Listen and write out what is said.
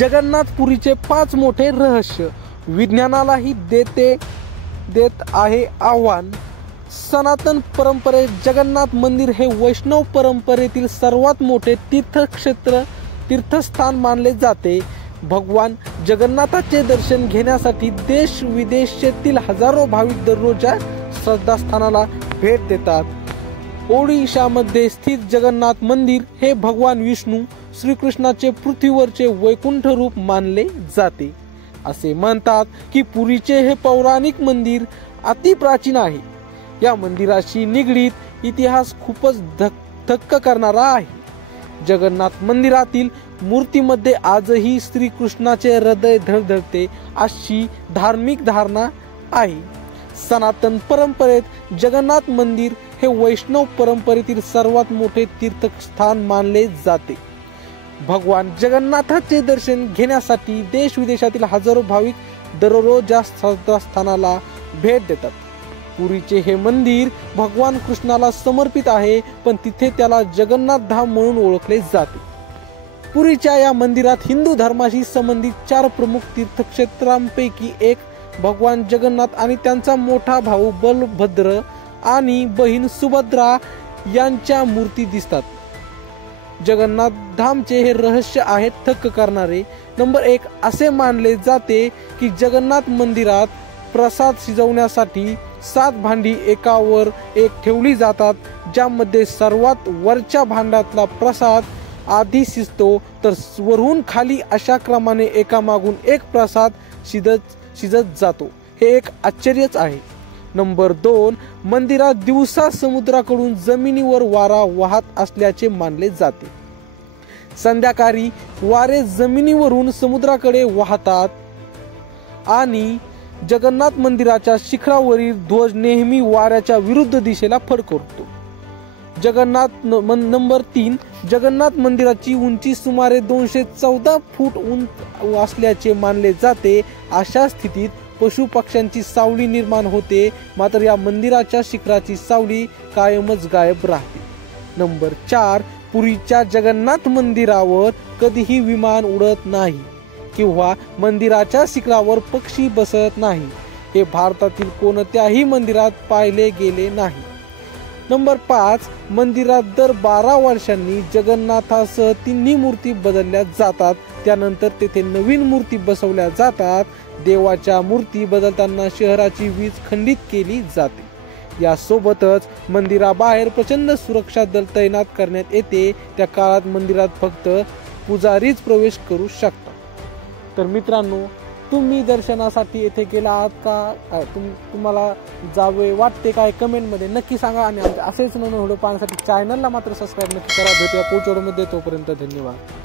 जगन्नाथपुरीचे 5 मोठे रहस्य विज्ञानालाही देत आहे आव्हान। सनातन परंपरेत जगन्नाथ मंदिर हे वैष्णव परंपरेतील सर्वात मोठे तीर्थस्थान मानले जाते। भगवान जगन्नाथाचे दर्शन घेण्यासाठी देश विदेशातील हजारो भाविक दररोज श्रद्धास्थानाला भेट देतात। ओडिशामध्ये स्थित जगन्नाथ मंदिर हे भगवान विष्णू श्रीकृष्णाचे पृथ्वीवरचे वैकुंठ रूप मानले जाते। असे म्हणतात की पुरीचे हे पौराणिक मंदिर अति प्राचीन आहे। या मंदिराशी निगडीत इतिहास खूपच थक्क करणारा आहे। जगन्नाथ मंदिरातील मूर्तीमध्ये आजही श्रीकृष्णाचे हृदय धडधडते अशी धार्मिक धारणा आहे। सनातन परंपरेत जगन्नाथ मंदिर हे वैष्णव परंपरेतील सर्वात मोठे तीर्थस्थान मानले जाते। भगवान जगन्नाथाचे दर्शन घेण्यासाठी देश विदेशातील हजारो भाविक दररोज या श्रद्धास्थानाला भेट देतात। पुरीचे हे मंदिर भगवान कृष्णाला समर्पित आहे, पण तिथे त्याला जगन्नाथ धाम म्हणून ओळखले जाते। पुरीच्या या मंदिरात हिंदू धर्माशी संबंधित 4 प्रमुख तीर्थक्षेत्रांपैकी एक भगवान जगन्नाथ आणि त्यांचा मोठा भाऊ बलभद्र आणि बहीण सुभद्रा यांच्या मूर्ती दिसतात। जगन्नाथ धामचे हे रहस्य आहे थक्क करणारे। नंबर 1, असे मानले जाते की जगन्नाथ मंदिरात प्रसाद शिजवण्यासाठी 7 भांडी एकावर एक ठेवली जातात, ज्यामध्ये सर्वात वरच्या भांड्यातला प्रसाद आधी शिजतो, तर वरून खाली अशा क्रमाने एकामागून एक प्रसाद शिजत जातो। हे एक आश्चर्यच आहे। नंबर 2, मंदिरात दिवसा समुद्राकडून जमिनीवर वारा वाहत असल्याचे मानले जाते। संध्याकाळी वारे जमिनीवरून समुद्राकडे वाहतात आणि जगन्नाथ मंदिराच्या शिखरावरील ध्वज नेहमी वाऱ्याच्या विरुद्ध दिशेला फडकतो। नंबर 3, जगन्नाथ मंदिराची उंची सुमारे 214 फूट उंच असल्याचे मानले जाते। अशा स्थितीत पशु पक्ष्यांची सावली निर्माण होते, मात्र या मंदिराच्या शिखराची सावली कायमच गायब राहते। नंबर 4, पुरीच्या जगन्नाथ मंदिरावर कधीही विमान उडत नाही किंवा मंदिराच्या शिखरावर पक्षी बसत नाही। हे भारतातील कोणत्याही मंदिरात पाहिले गेले नाही। नंबर 5, मंदिरात दर 12 वर्षांनी जगन्नाथासह 3 मूर्ती बदलल्या जातात, त्यानंतर तेथे नवीन मूर्ती बसवल्या जातात। देवाच्या मूर्ती बदलताना शहराची वीज खंडित केली जाते। यासोबतच मंदिराबाहेर प्रचंड सुरक्षा दल तैनात करण्यात येते। त्या काळात मंदिरात फक्त पुजारीच प्रवेश करू शकतात। तर मित्रांनो, तुम्ही दर्शनासाठी येथे गेला आहात का? तुम्हाला जावे वाटते काय? कमेंटमध्ये नक्की सांगा आणि असेच नवीन व्हिडिओ पाहण्यासाठी चॅनलला मात्र सबस्क्राईब नक्की करा। भेटूया पुढच्या व्हिडिओमध्ये, तोपर्यंत धन्यवाद।